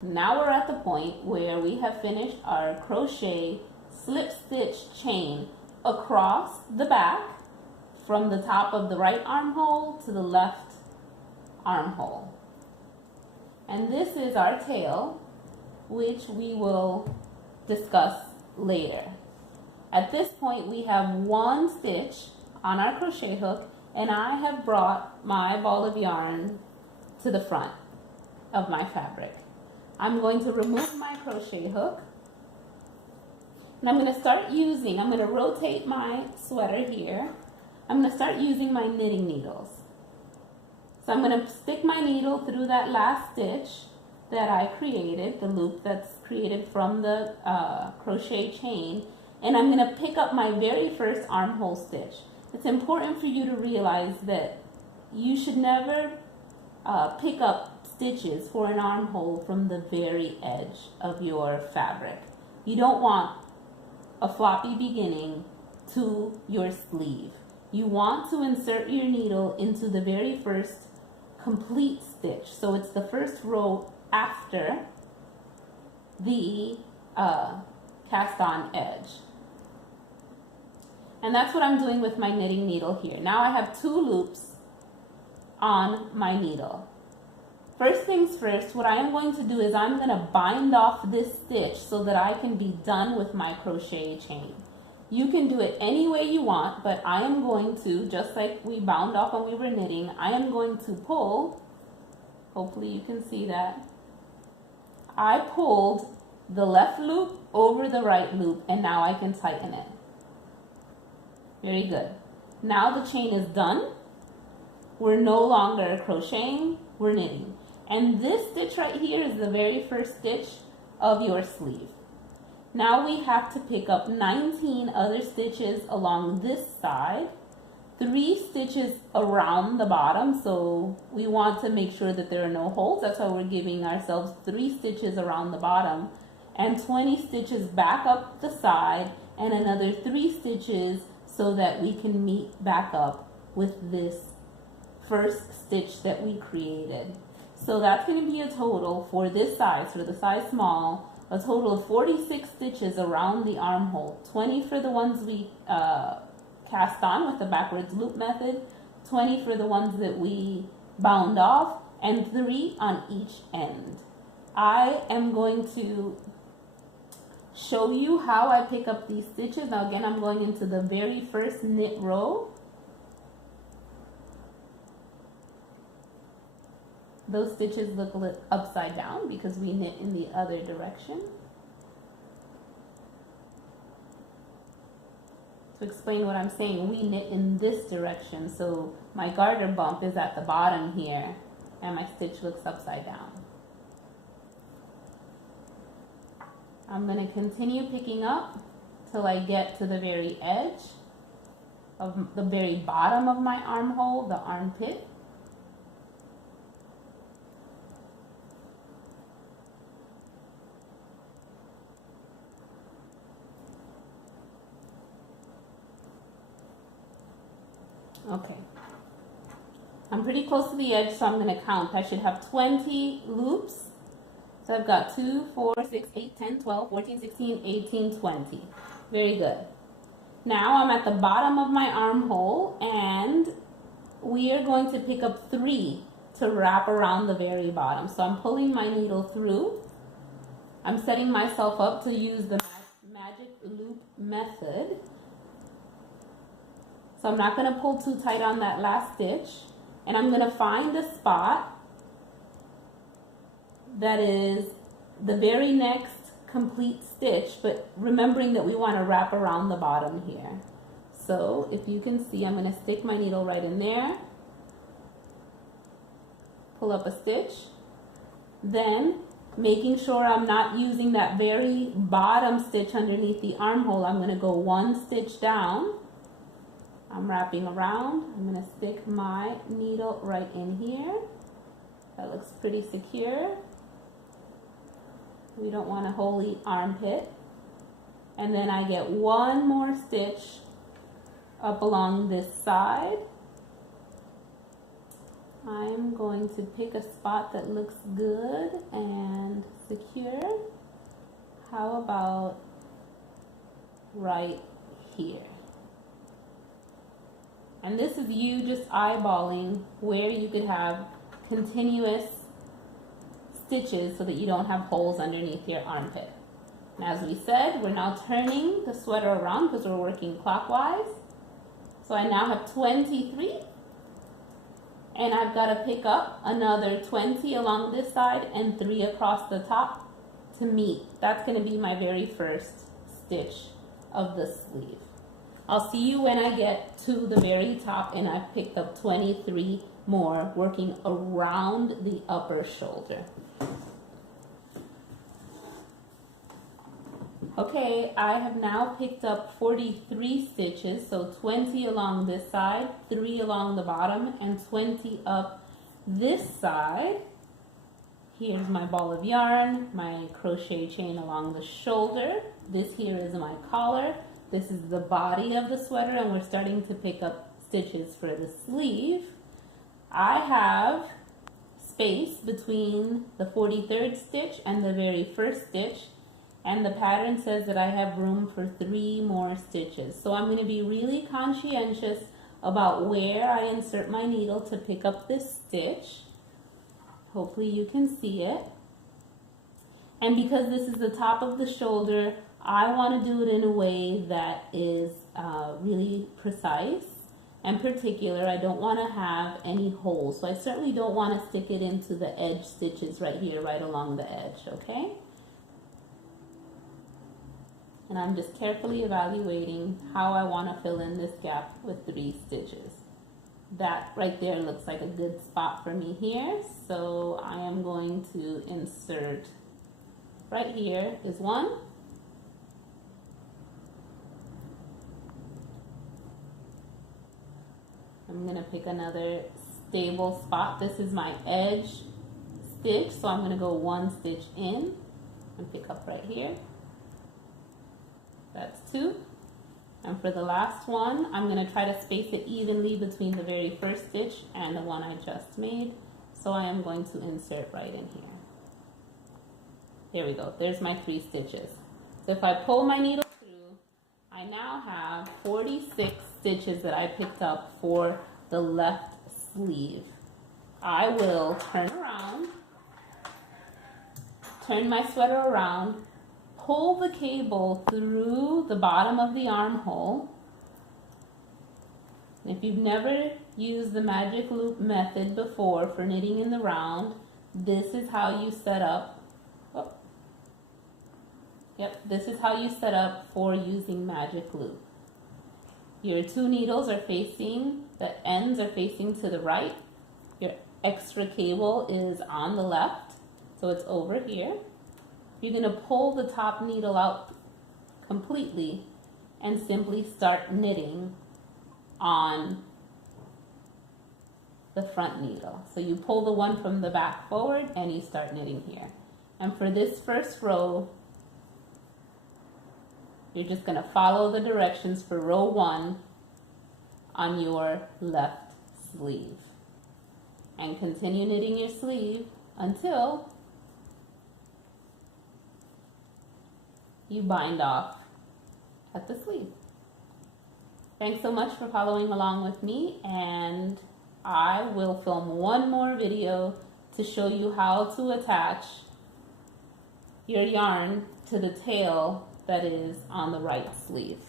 Now we're at the point where we have finished our crochet slip stitch chain across the back from the top of the right armhole to the left armhole. And this is our tail, which we will discuss later. At this point, we have one stitch on our crochet hook, and I have brought my ball of yarn to the front of my fabric. I'm going to remove my crochet hook, and I'm going to rotate my sweater here. I'm going to start using my knitting needles. So I'm going to stick my needle through that last stitch that I created, the loop that's created from the crochet chain, and I'm going to pick up my very first armhole stitch. It's important for you to realize that you should never pick up stitches for an armhole from the very edge of your fabric. You don't want a floppy beginning to your sleeve. You want to insert your needle into the very first complete stitch. So it's the first row after the cast on edge. And that's what I'm doing with my knitting needle here. Now I have 2 loops on my needle. First things first, what I am going to do is I'm going to bind off this stitch so that I can be done with my crochet chain. You can do it any way you want, but I am going to, just like we bound off when we were knitting, I am going to pull, hopefully you can see that, I pulled the left loop over the right loop, and now I can tighten it. Very good. Now the chain is done. We're no longer crocheting, we're knitting. And this stitch right here is the very first stitch of your sleeve. Now we have to pick up 19 other stitches along this side, 3 stitches around the bottom, so we want to make sure that there are no holes. That's why we're giving ourselves 3 stitches around the bottom, and 20 stitches back up the side, and another 3 stitches so that we can meet back up with this first stitch that we created. So that's going to be a total for this size, for the size small, a total of 46 stitches around the armhole. 20 for the ones we cast on with the backwards loop method, 20 for the ones that we bound off, and 3 on each end. I am going to show you how I pick up these stitches. Now again, I'm going into the very first knit row. Those stitches look a little upside down because we knit in the other direction. To explain what I'm saying, we knit in this direction, so my garter bump is at the bottom here, and my stitch looks upside down. I'm going to continue picking up till I get to the very edge of the very bottom of my armhole, the armpit. Okay, I'm pretty close to the edge, so I'm going to count. I should have 20 loops. So I've got 2, 4, 6, 8, 10, 12, 14, 16, 18, 20. Very good. Now I'm at the bottom of my armhole, and we are going to pick up 3 to wrap around the very bottom. So I'm pulling my needle through. I'm setting myself up to use the magic loop method. So I'm not going to pull too tight on that last stitch, and I'm going to find a spot that is the very next complete stitch, but remembering that we want to wrap around the bottom here. So if you can see, I'm going to stick my needle right in there, pull up a stitch, then making sure I'm not using that very bottom stitch underneath the armhole, I'm going to go 1 stitch down. I'm wrapping around. I'm going to stick my needle right in here. That looks pretty secure. We don't want a holy armpit. And then I get 1 more stitch up along this side. I'm going to pick a spot that looks good and how about right here? And this is you just eyeballing where you could have continuous stitches so that you don't have holes underneath your armpit. And as we said, we're now turning the sweater around because we're working clockwise. So I now have 23, and I've got to pick up another 20 along this side and 3 across the top to meet. That's going to be my very first stitch of the sleeve. I'll see you when I get to the very top and I've picked up 23 more, working around the upper shoulder. Okay, I have now picked up 43 stitches, so 20 along this side, 3 along the bottom, and 20 up this side. Here's my ball of yarn, my crochet chain along the shoulder. This here is my collar. This is the body of the sweater, and we're starting to pick up stitches for the sleeve. I have space between the 43rd stitch and the very first stitch, and the pattern says that I have room for 3 more stitches. So I'm going to be really conscientious about where I insert my needle to pick up this stitch. Hopefully you can see it. And because this is the top of the shoulder, I want to do it in a way that is really precise and particular. I don't want to have any holes. So I certainly don't want to stick it into the edge stitches right here, right along the edge, okay? And I'm just carefully evaluating how I want to fill in this gap with 3 stitches. That right there looks like a good spot for me here. So I am going to insert right here is 1. I'm going to pick another stable spot. This is my edge stitch, so I'm going to go 1 stitch in and pick up right here. That's 2. And for the last one, I'm going to try to space it evenly between the very first stitch and the one I just made. So I am going to insert right in here. There we go. There's my 3 stitches. So if I pull my needle through, I now have 46 stitches that I picked up for the left sleeve. I will turn around, turn my sweater around, pull the cable through the bottom of the armhole. If you've never used the magic loop method before for knitting in the round, this is how you set up. This is how you set up for using magic loop. Your 2 needles are facing, the ends are facing to the right. Your extra cable is on the left, so it's over here. You're going to pull the top needle out completely and simply start knitting on the front needle. So you pull the one from the back forward and you start knitting here. And for this first row, you're just going to follow the directions for row 1 on your left sleeve. And continue knitting your sleeve until you bind off at the sleeve. Thanks so much for following along with me, and I will film one more video to show you how to attach your yarn to the tail that is on the right sleeve.